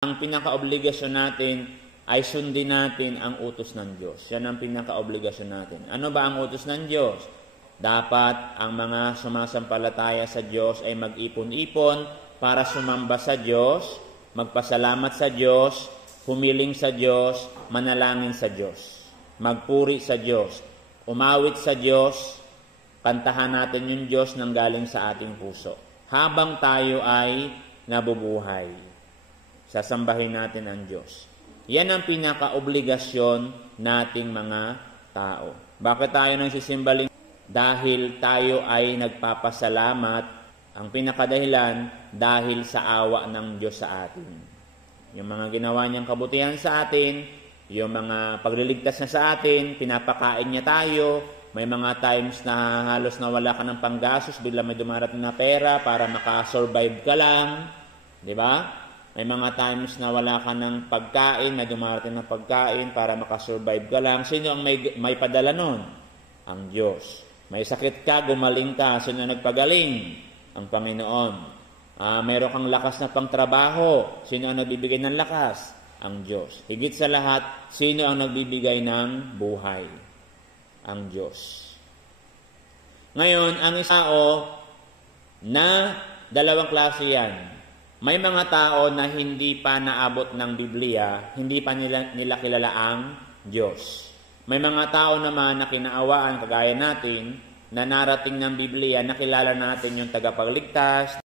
Ang pinaka-obligasyon natin ay sundin natin ang utos ng Diyos. Yan ang pinaka-obligasyon natin. Ano ba ang utos ng Diyos? Dapat ang mga sumasampalataya sa Diyos ay mag-ipon-ipon para sumamba sa Diyos, magpasalamat sa Diyos, humiling sa Diyos, manalangin sa Diyos, magpuri sa Diyos, umawit sa Diyos, kantahan natin yung Diyos nang galing sa ating puso. Habang tayo ay nabubuhay, sasambahin natin ang Diyos. Yan ang pinaka-obligasyon nating mga tao. Bakit tayo nagsisimba? Dahil tayo ay nagpapasalamat. Ang pinakadahilan, dahil sa awa ng Diyos sa atin. Yung mga ginawa niyang kabutihan sa atin, yung mga pagliligtas niya sa atin, pinapakain niya tayo. May mga times na halos nawala ka ng panggastos, bigla may dumarating na pera para makasurvive ka lang. Di ba? May mga times na wala ka ng pagkain, na dumarating ng pagkain para makasurvive ka lang. Sino ang may padala nun? Ang Diyos. May sakit ka, gumaling ka. Sino ang nagpagaling? Ang Panginoon. Mayroon kang lakas na pangtrabaho. Sino ang nagbibigay ng lakas? Ang Diyos. Higit sa lahat, sino ang nagbibigay ng buhay? Ang Diyos. Ngayon, ang tao na dalawang klase yan. May mga tao na hindi pa naabot ng Biblia, hindi pa nila kilala ang Diyos. May mga tao naman na kinaawaan, kagaya natin, na narating ng Biblia, nakilala natin yung tagapagligtas,